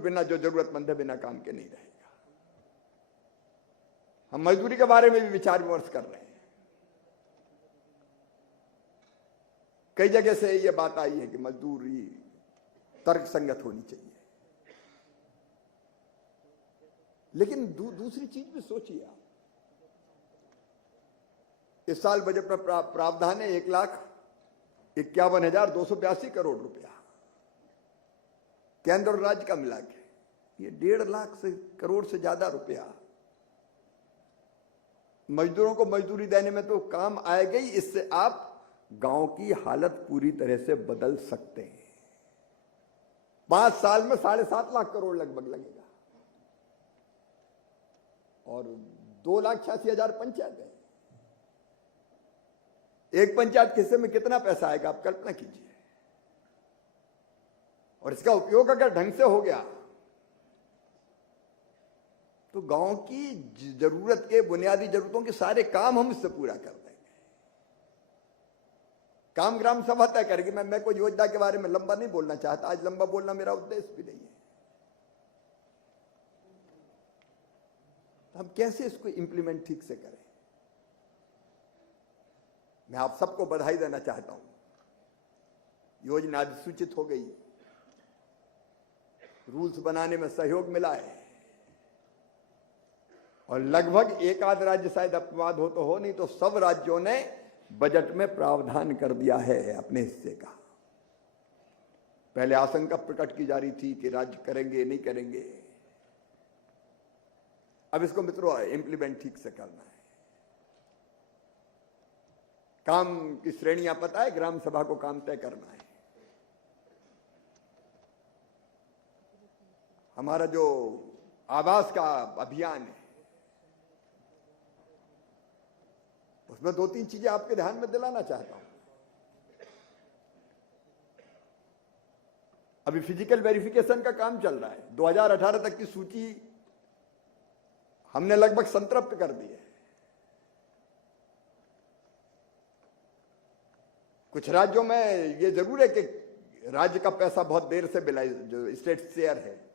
बिना जो जरूरतमंद है बिना काम के नहीं रहेगा। हम मजदूरी के बारे में भी विचार विमर्श कर रहे हैं। कई जगह से यह बात आई है कि मजदूरी तर्कसंगत होनी चाहिए, लेकिन दूसरी चीज भी सोचिए आप। इस साल बजट में प्रावधान है 1,51,282 करोड़ रुपया केंद्र और राज्य का मिला के, ये 1.5 लाख से करोड़ से ज्यादा रुपया मजदूरों को मजदूरी देने में तो काम आएगा ही, इससे आप गांव की हालत पूरी तरह से बदल सकते हैं। 5 साल में 7.5 लाख करोड़ लगभग लगेगा और 2,86,000 पंचायत है। एक पंचायत के हिस्से में कितना पैसा आएगा आप कल्पना कीजिए। और इसका उपयोग अगर ढंग से हो गया तो गांव की जरूरत के बुनियादी जरूरतों के सारे काम हम इससे पूरा कर देंगे। काम ग्राम सभा तय करेगी। मैं कोई योजना के बारे में लंबा नहीं बोलना चाहता, आज लंबा बोलना मेरा उद्देश्य भी नहीं है। हम कैसे इसको इंप्लीमेंट ठीक से करें। मैं आप सबको बधाई देना चाहता हूं, योजना अधिसूचित हो गई, रूल्स बनाने में सहयोग मिला है और लगभग एक आध राज्य शायद अपवाद हो तो हो, नहीं तो सब राज्यों ने बजट में प्रावधान कर दिया है अपने हिस्से का। पहले आशंका प्रकट की जा रही थी कि राज्य करेंगे नहीं करेंगे, अब इसको मित्रों इंप्लीमेंट ठीक से करना है। काम की श्रेणियां पता है, ग्राम सभा को काम तय करना है। हमारा जो आवास का अभियान है उसमें 2-3 चीजें आपके ध्यान में दिलाना चाहता हूं। अभी फिजिकल वेरिफिकेशन का काम चल रहा है। 2018 तक की सूची हमने लगभग संतृप्त कर दी है। कुछ राज्यों में यह जरूर है कि राज्य का पैसा बहुत देर से मिला, जो स्टेट शेयर है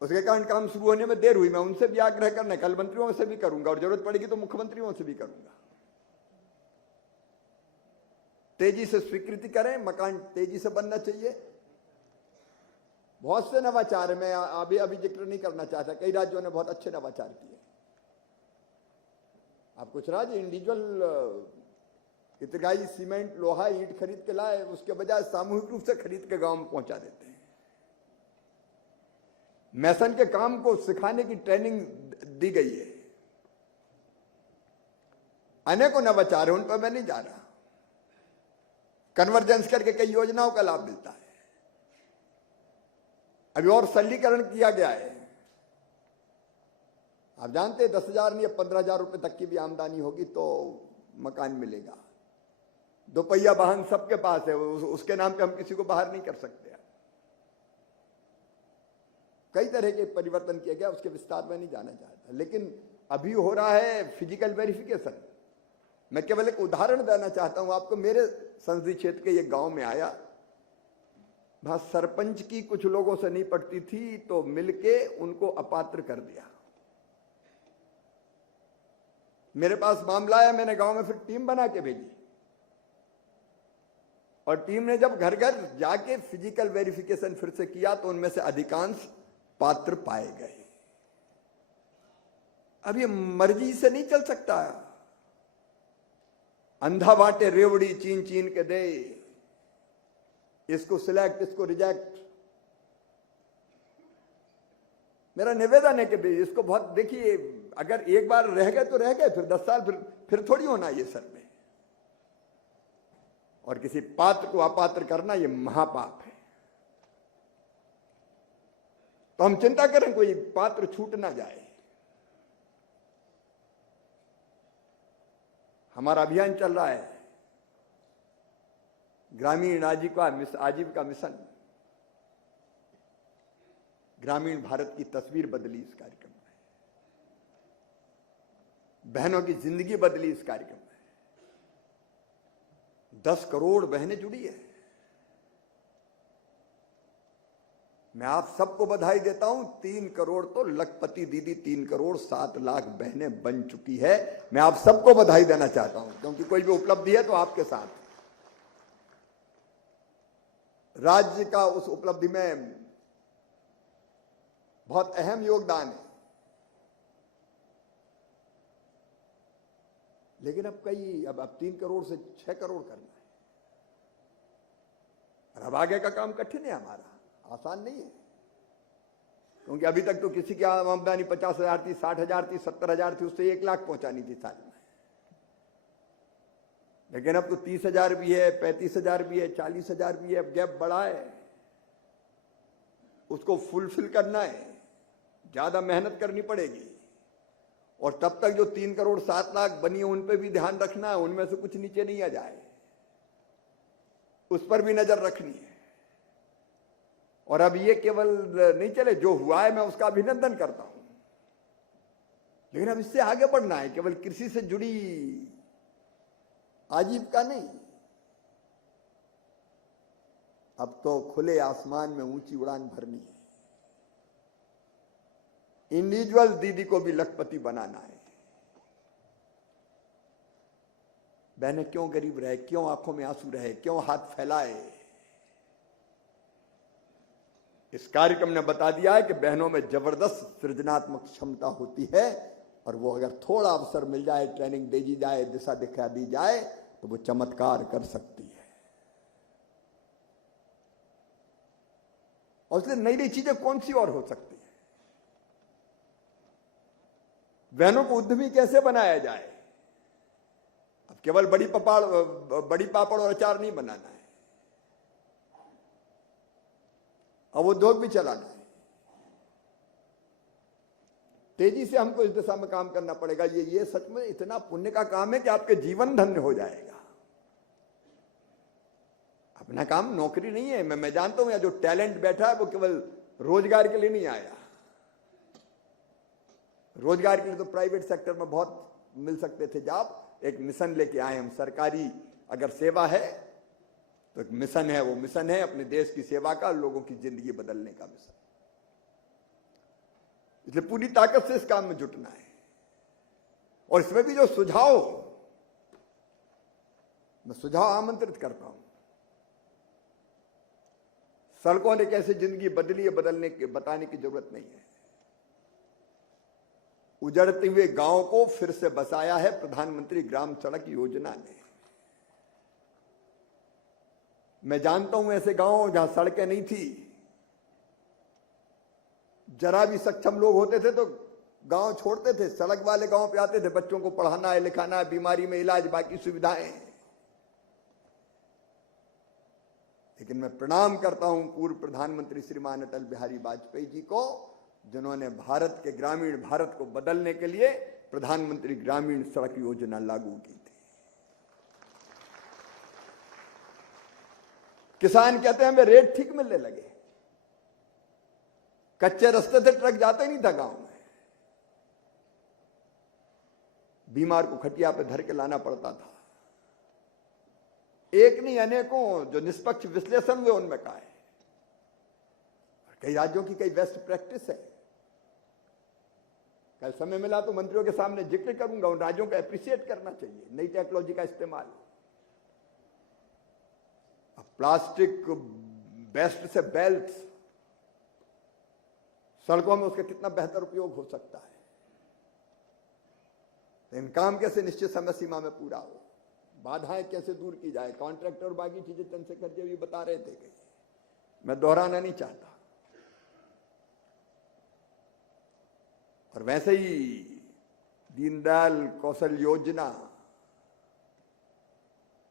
उसके कारण काम शुरू होने में देर हुई। मैं उनसे भी आग्रह करना, कल मंत्रियों से भी करूंगा और जरूरत पड़ेगी तो मुख्यमंत्रियों से भी करूंगा। तेजी से स्वीकृति करें, मकान तेजी से बनना चाहिए। बहुत से नवाचार है, मैं अभी जिक्र नहीं करना चाहता, कई राज्यों ने बहुत अच्छे नवाचार किए। आप कुछ राज्य इंडिविजुअल इतगाई सीमेंट लोहा ईंट खरीद के लाए, उसके बजाय सामूहिक रूप से खरीद के गांव में पहुंचा देते हैं। मैसन के काम को सिखाने की ट्रेनिंग दी गई है। अनेकों नवाचार है, उन पर मैं नहीं जा रहा। कन्वर्जेंस करके कई योजनाओं का लाभ मिलता है। अभी और सरलीकरण किया गया है। आप जानते हैं 10,000 नहीं 15,000 रुपए तक की भी आमदनी होगी तो मकान मिलेगा। 2 पहिया वाहन सबके पास है, उसके नाम पे हम किसी को बाहर नहीं कर सकते। कई तरह के परिवर्तन किए गए, उसके विस्तार में नहीं जाना चाहता, लेकिन अभी हो रहा है फिजिकल वेरिफिकेशन। मैं केवल एक उदाहरण देना चाहता हूं आपको। मेरे संसदीय क्षेत्र के एक गांव में आया, वहां सरपंच की कुछ लोगों से नहीं पटती थी तो मिलके उनको अपात्र कर दिया। मेरे पास मामला आया, मैंने गांव में फिर टीम बना के भेजी और टीम ने जब घर घर जाके फिजिकल वेरिफिकेशन फिर से किया तो उनमें से अधिकांश पात्र पाए गए। अब ये मर्जी से नहीं चल सकता। अंधा बांटे रेवड़ी चीन चीन के दे, इसको सिलेक्ट इसको रिजेक्ट। मेरा निवेदन है कि इसको बहुत देखिए, अगर एक बार रह गए तो रह गए, फिर 10 साल फिर थोड़ी होना ये सर में। और किसी पात्र को अपात्र करना ये महापाप है। तो हम चिंता करें कोई पात्र छूट ना जाए। हमारा अभियान चल रहा है ग्रामीण आजीविका मिशन। ग्रामीण भारत की तस्वीर बदली इस कार्यक्रम में, बहनों की जिंदगी बदली इस कार्यक्रम में। 10 करोड़ बहनें जुड़ी है। मैं आप सबको बधाई देता हूं, 3 करोड़ तो लखपति दीदी 3 करोड़ 7 लाख बहनें बन चुकी है। मैं आप सबको बधाई देना चाहता हूं, क्योंकि कोई भी उपलब्धि है तो आपके साथ राज्य का उस उपलब्धि में बहुत अहम योगदान है। लेकिन अब 3 करोड़ से 6 करोड़ करना है, और अब आगे का काम कठिन है, हमारा आसान नहीं है। क्योंकि अभी तक तो किसी की आमदनी 50,000 थी, 60,000 थी, 70,000 थी, उससे 1 लाख पहुंचानी थी साल में। लेकिन अब तो 30,000 भी है, 35,000 भी है, 40,000 भी है। अब गैप बड़ा है, उसको फुलफिल करना है, ज्यादा मेहनत करनी पड़ेगी। और तब तक जो 3 करोड़ 7 लाख बनी है उन पे भी ध्यान रखना है, उनमें से कुछ नीचे नहीं आ जाए, उस पर भी नजर रखनी है। और अब ये केवल नहीं चले, जो हुआ है मैं उसका अभिनंदन करता हूं, लेकिन अब इससे आगे बढ़ना है। केवल कृषि से जुड़ी आजीविका नहीं, अब तो खुले आसमान में ऊंची उड़ान भरनी है। इंडिविजुअल दीदी को भी लखपति बनाना है। बहनें क्यों गरीब रहे, क्यों आंखों में आंसू रहे, क्यों हाथ फैलाए? इस कार्यक्रम ने बता दिया है कि बहनों में जबरदस्त सृजनात्मक क्षमता होती है, और वो अगर थोड़ा अवसर मिल जाए, ट्रेनिंग दे दी जाए, दिशा दिखा दी जाए, तो वो चमत्कार कर सकती है। और इसलिए नई नई चीजें कौन सी और हो सकती है? बहनों को उद्यमी कैसे बनाया जाए? अब केवल बड़ी पापड़ और अचार नहीं बनाना है, अब उद्योग भी चलाना है। तेजी से हमको इस दिशा में काम करना पड़ेगा। ये सच में इतना पुण्य का काम है कि आपके जीवन धन्य हो जाएगा। अपना काम नौकरी नहीं है। मैं जानता हूं यहाँ जो टैलेंट बैठा है वो केवल रोजगार के लिए नहीं आया। रोजगार के लिए तो प्राइवेट सेक्टर में बहुत मिल सकते थे जॉब। एक मिशन लेके आए हम। सरकारी अगर सेवा है तो एक मिशन है, वो मिशन है अपने देश की सेवा का, लोगों की जिंदगी बदलने का मिशन। इसलिए पूरी ताकत से इस काम में जुटना है। और इसमें भी जो सुझाव, मैं सुझाव आमंत्रित करता हूं। सड़कों ने कैसे जिंदगी बदली है, बदलने के बताने की जरूरत नहीं है। उजड़ते हुए गांव को फिर से बसाया है प्रधानमंत्री ग्राम सड़क योजना ने। मैं जानता हूं ऐसे गांव जहां सड़कें नहीं थी, जरा भी सक्षम लोग होते थे तो गांव छोड़ते थे, सड़क वाले गांव पे आते थे। बच्चों को पढ़ाना है, लिखाना है, बीमारी में इलाज, बाकी सुविधाएं। लेकिन मैं प्रणाम करता हूं पूर्व प्रधानमंत्री श्रीमान अटल बिहारी वाजपेयी जी को, जिन्होंने भारत के ग्रामीण भारत को बदलने के लिए प्रधानमंत्री ग्रामीण सड़क योजना लागू की थी। किसान कहते हैं हमें रेट ठीक मिलने लगे। कच्चे रास्ते से ट्रक जाता ही नहीं था गांव में। बीमार को खटिया पे धर के लाना पड़ता था। एक नहीं अनेकों जो निष्पक्ष विश्लेषण हुए उनमें कहा है। कई राज्यों की कई बेस्ट प्रैक्टिस है। कल समय मिला तो मंत्रियों के सामने जिक्र करूंगा। उन राज्यों को एप्रिशिएट करना चाहिए नई टेक्नोलॉजी का इस्तेमाल। प्लास्टिक बेस्ट से बेल्ट, सड़कों में उसका कितना बेहतर उपयोग हो सकता है। इन काम कैसे निश्चित समय सीमा में पूरा हो, बाधाएं कैसे दूर की जाए, कॉन्ट्रैक्टर और बाकी चीजें चंद्रशेखर जी भी बता रहे थे। मैं दोहराना नहीं चाहता। और वैसे ही दीनदयाल कौशल योजना,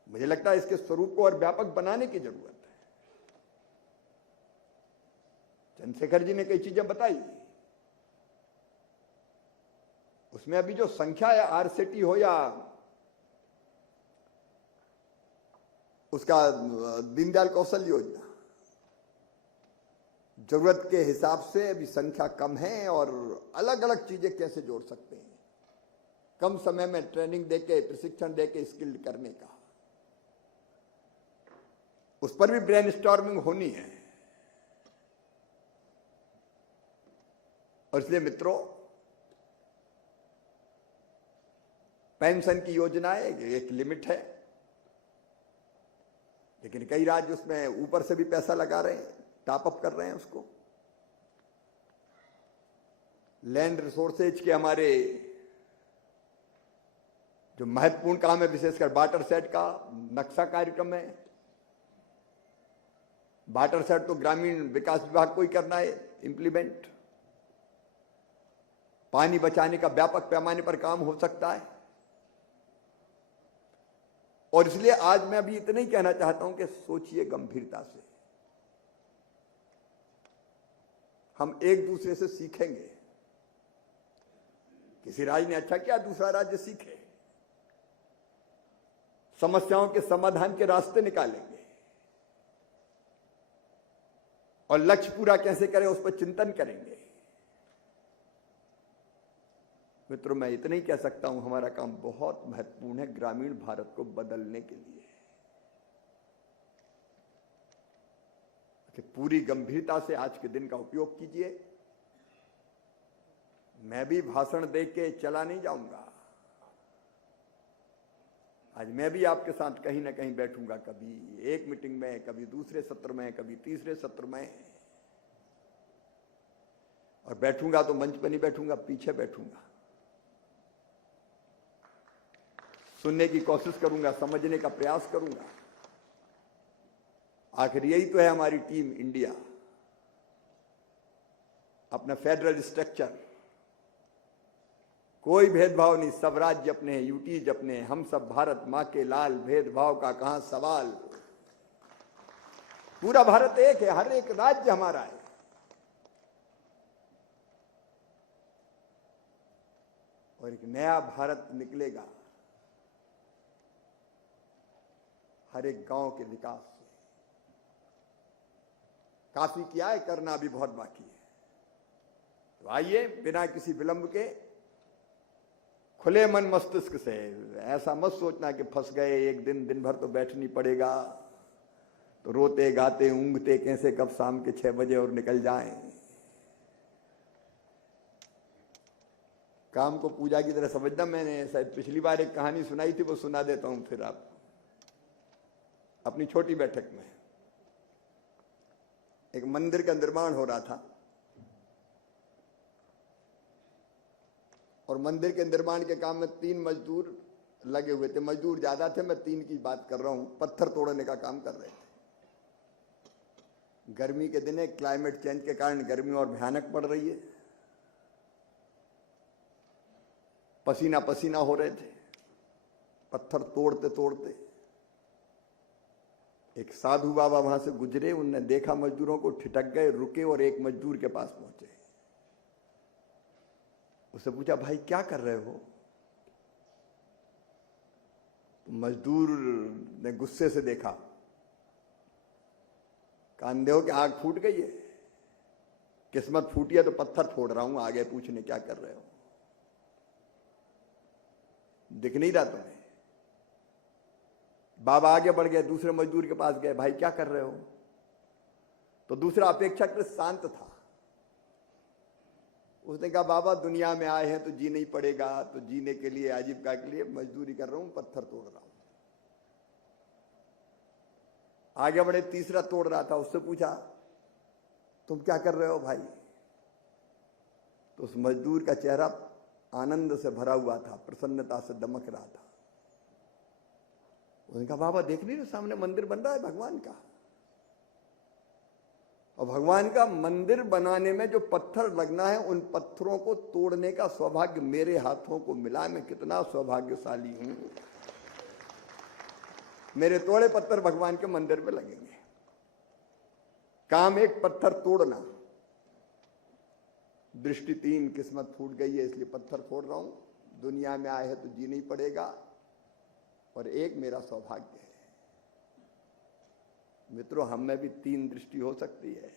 मुझे लगता है इसके स्वरूप को और व्यापक बनाने की जरूरत है। चंद्रशेखर जी ने कई चीजें बताई, उसमें अभी जो संख्या है, आरसीटी हो या उसका दीनदयाल कौशल योजना, जरूरत के हिसाब से अभी संख्या कम है। और अलग अलग चीजें कैसे जोड़ सकते हैं, कम समय में ट्रेनिंग देके, प्रशिक्षण देके स्किल्ड करने का, उस पर भी ब्रेनस्टॉर्मिंग होनी है। और इसलिए मित्रों, पेंशन की योजनाएं एक लिमिट है, लेकिन कई राज्य उसमें ऊपर से भी पैसा लगा रहे हैं, टॉप अप कर रहे हैं उसको। लैंड रिसोर्सेज के हमारे जो महत्वपूर्ण काम है, विशेषकर वाटर सेट का नक्शा कार्यक्रम है। वाटर सेट तो ग्रामीण विकास विभाग को ही करना है इंप्लीमेंट। पानी बचाने का व्यापक पैमाने पर काम हो सकता है। और इसलिए आज मैं अभी इतना ही कहना चाहता हूं कि सोचिए गंभीरता से, हम एक दूसरे से सीखेंगे। किसी राज्य ने अच्छा किया, दूसरा राज्य सीखे, समस्याओं के समाधान के रास्ते निकालेंगे और लक्ष्य पूरा कैसे करें उस पर चिंतन करेंगे। मित्रों, मैं इतना ही कह सकता हूं, हमारा काम बहुत महत्वपूर्ण है ग्रामीण भारत को बदलने के लिए। कि पूरी गंभीरता से आज के दिन का उपयोग कीजिए। मैं भी भाषण दे के चला नहीं जाऊंगा। आज मैं भी आपके साथ कहीं ना कहीं बैठूंगा, कभी एक मीटिंग में, कभी दूसरे सत्र में, कभी तीसरे सत्र में। और बैठूंगा तो मंच पर नहीं बैठूंगा, पीछे बैठूंगा, सुनने की कोशिश करूंगा, समझने का प्रयास करूंगा। आखिर यही तो है हमारी टीम इंडिया, अपना फेडरल स्ट्रक्चर। कोई भेदभाव नहीं, सब राज्य अपने हैं, यूटीज अपने हैं, हम सब भारत मां के लाल, भेदभाव का कहां सवाल। पूरा भारत एक है, हर एक राज्य हमारा है। और एक नया भारत निकलेगा हर एक गांव के विकास से। काफी किया है, करना अभी बहुत बाकी है। तो आइए, बिना किसी विलंब के, खुले मन मस्तिष्क से, ऐसा मत सोचना कि फंस गए एक दिन भर तो बैठनी पड़ेगा, तो रोते गाते ऊंघते कैसे कब शाम के 6 बजे और निकल जाएं। काम को पूजा की तरह समझना। मैंने शायद पिछली बार एक कहानी सुनाई थी, वो सुना देता हूं फिर आप अपनी छोटी बैठक में। एक मंदिर का निर्माण हो रहा था और मंदिर के निर्माण के काम में 3 मजदूर लगे हुए थे। मजदूर ज्यादा थे, मैं 3 की बात कर रहा हूं। पत्थर तोड़ने का काम कर रहे थे। गर्मी के दिन है, क्लाइमेट चेंज के कारण गर्मी और भयानक पड़ रही है। पसीना पसीना हो रहे थे पत्थर तोड़ते तोड़ते। एक साधु बाबा वहां से गुजरे, उनने देखा मजदूरों को, ठिठक गए, रुके और एक मजदूर के पास पहुंचे। उससे पूछा, भाई क्या कर रहे हो? तो मजदूर ने गुस्से से देखा, कांधे हो कि आग फूट गई है? किस्मत फूटी है तो पत्थर फोड़ रहा हूं, आगे पूछने क्या कर रहे हो? दिख नहीं रहा तुम्हें? बाबा आगे बढ़ गए, दूसरे मजदूर के पास गए, भाई क्या कर रहे हो? तो दूसरा अपेक्षाकृत शांत था। उसने कहा, बाबा दुनिया में आए हैं तो जीना ही पड़ेगा, तो जीने के लिए, आजीविका के लिए मजदूरी कर रहा हूं, पत्थर तोड़ रहा हूं। आगे बढ़े, तीसरा तोड़ रहा था। उससे पूछा, तुम क्या कर रहे हो भाई? तो उस मजदूर का चेहरा आनंद से भरा हुआ था, प्रसन्नता से दमक रहा था। उसने कहा, बाबा देख नहीं रहे सामने मंदिर बन रहा है भगवान का, और भगवान का मंदिर बनाने में जो पत्थर लगना है, उन पत्थरों को तोड़ने का सौभाग्य मेरे हाथों को मिला। मैं कितना सौभाग्यशाली हूं। मेरे तोड़े पत्थर भगवान के मंदिर में लगेंगे। काम एक, पत्थर तोड़ना। दृष्टि 3, किस्मत फूट गई है इसलिए पत्थर फोड़ रहा हूं। दुनिया में आए हैं तो जीना ही पड़ेगा। और एक, मेरा सौभाग्य है। मित्रों, हम में भी 3 दृष्टि हो सकती है।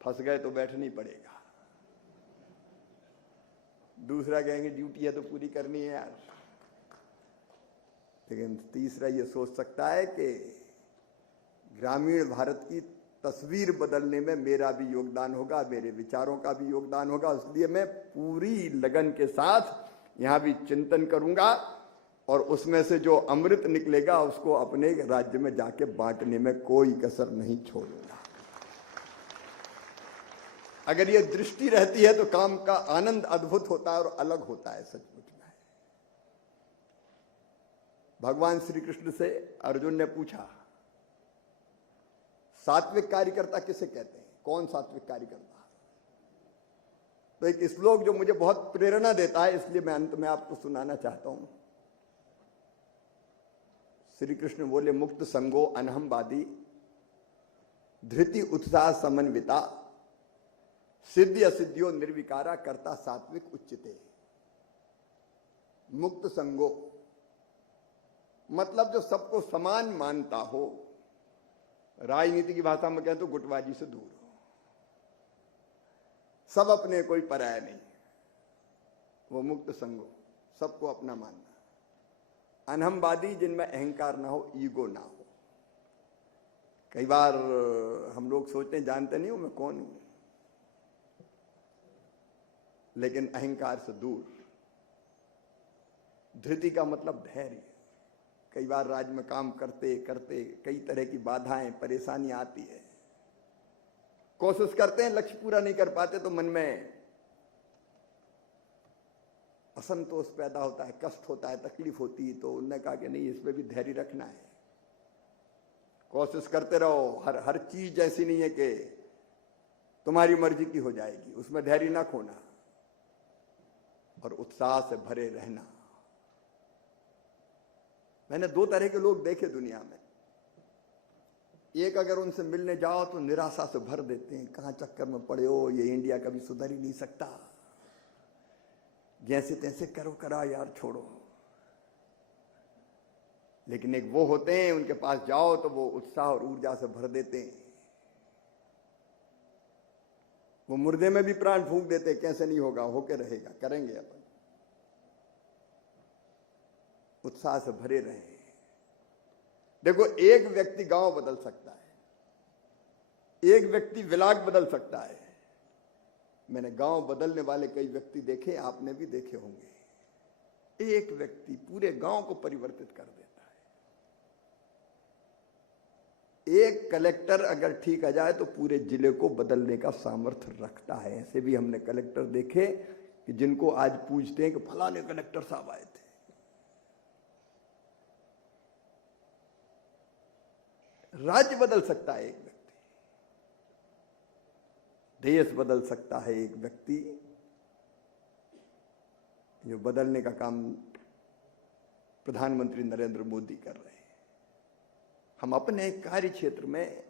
फंस गए तो बैठना ही पड़ेगा। दूसरा कहेंगे ड्यूटी है तो पूरी करनी है यार। लेकिन तीसरा ये सोच सकता है कि ग्रामीण भारत की तस्वीर बदलने में मेरा भी योगदान होगा, मेरे विचारों का भी योगदान होगा। इसलिए मैं पूरी लगन के साथ यहाँ भी चिंतन करूंगा और उसमें से जो अमृत निकलेगा उसको अपने राज्य में जाके बांटने में कोई कसर नहीं छोड़ूंगा। अगर ये दृष्टि रहती है तो काम का आनंद अद्भुत होता है और अलग होता है सचमुच में। भगवान श्री कृष्ण से अर्जुन ने पूछा, सात्विक कार्यकर्ता किसे कहते हैं, कौन सात्विक कार्यकर्ता? तो एक श्लोक जो मुझे बहुत प्रेरणा देता है, इसलिए मैं अंत में आपको सुनाना चाहता हूं। श्री कृष्ण बोले, मुक्त संगो अनहमवादी, धृति उत्साह समन्विता, सिद्धि असिद्धियों निर्विकारा, कर्ता सात्विक उच्चते। मुक्त संगो मतलब जो सबको समान मानता हो, राजनीति की भाषा में कहें तो गुटबाजी से दूर हो, सब अपने, कोई पराया नहीं, वो मुक्त संगो, सबको अपना मानना। अनहमवादी, जिनमें अहंकार ना हो, ईगो ना हो। कई बार हम लोग सोचते हैं जानते नहीं हूं मैं कौन हूं, लेकिन अहंकार से दूर। धृति का मतलब धैर्य। कई बार राज्य में काम करते करते कई तरह की बाधाएं, परेशानियां आती है, कोशिश करते हैं, लक्ष्य पूरा नहीं कर पाते तो मन में असंतोष पैदा होता है, कष्ट होता है, तकलीफ होती है। तो उन्होंने कहा कि नहीं, इसमें भी धैर्य रखना है, कोशिश करते रहो। हर चीज ऐसी नहीं है कि तुम्हारी मर्जी की हो जाएगी, उसमें धैर्य ना खोना और उत्साह से भरे रहना। मैंने दो तरह के लोग देखे दुनिया में। एक, अगर उनसे मिलने जाओ तो निराशा से भर देते हैं, कहां चक्कर में पड़े हो, ये इंडिया कभी सुधर ही नहीं सकता, जैसे तैसे करो करा यार, छोड़ो। लेकिन एक वो होते हैं, उनके पास जाओ तो वो उत्साह और ऊर्जा से भर देते हैं। वो मुर्दे में भी प्राण फूंक देते, कैसे नहीं होगा, होके रहेगा, करेंगे अपन। उत्साह से भरे रहे। देखो, एक व्यक्ति गांव बदल सकता है, एक व्यक्ति विलाग बदल सकता है। मैंने गांव बदलने वाले कई व्यक्ति देखे, आपने भी देखे होंगे। एक व्यक्ति पूरे गांव को परिवर्तित कर देता है। एक कलेक्टर अगर ठीक आ जाए तो पूरे जिले को बदलने का सामर्थ्य रखता है। ऐसे भी हमने कलेक्टर देखे कि जिनको आज पूछते हैं कि फलाने कलेक्टर साहब आए थे। राज्य बदल सकता है एक व्यक्ति, देश बदल सकता है एक व्यक्ति। जो बदलने का काम प्रधानमंत्री नरेंद्र मोदी कर रहे हैं। हम अपने कार्य क्षेत्र में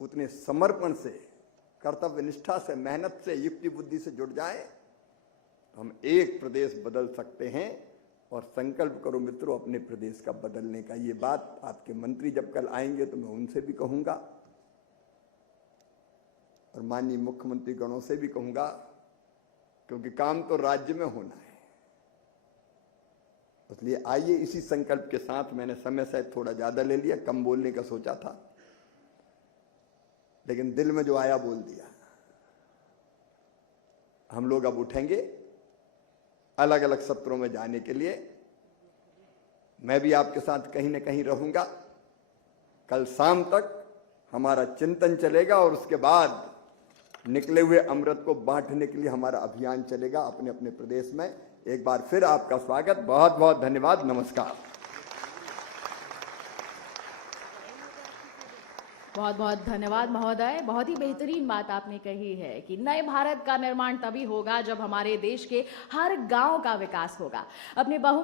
उतने समर्पण से, कर्तव्य निष्ठा से, मेहनत से, युक्ति बुद्धि से जुड़ जाएं, हम एक प्रदेश बदल सकते हैं। और संकल्प करो मित्रों अपने प्रदेश का बदलने का। ये बात आपके मंत्री जब कल आएंगे तो मैं उनसे भी कहूंगा और माननीय मुख्यमंत्री गणों से भी कहूंगा, क्योंकि काम तो राज्य में होना है। इसलिए आइए इसी संकल्प के साथ, मैंने समय शायद थोड़ा ज्यादा ले लिया, कम बोलने का सोचा था, लेकिन दिल में जो आया बोल दिया। हम लोग अब उठेंगे अलग अलग सत्रों में जाने के लिए। मैं भी आपके साथ कहीं ना कहीं रहूंगा। कल शाम तक हमारा चिंतन चलेगा और उसके बाद निकले हुए अमृत को बांटने के लिए हमारा अभियान चलेगा अपने अपने प्रदेश में। एक बार फिर आपका स्वागत, बहुत बहुत धन्यवाद, नमस्कार। बहुत बहुत धन्यवाद महोदय। बहुत ही बेहतरीन बात आपने कही है कि नए भारत का निर्माण तभी होगा जब हमारे देश के हर गांव का विकास होगा। अपने बहु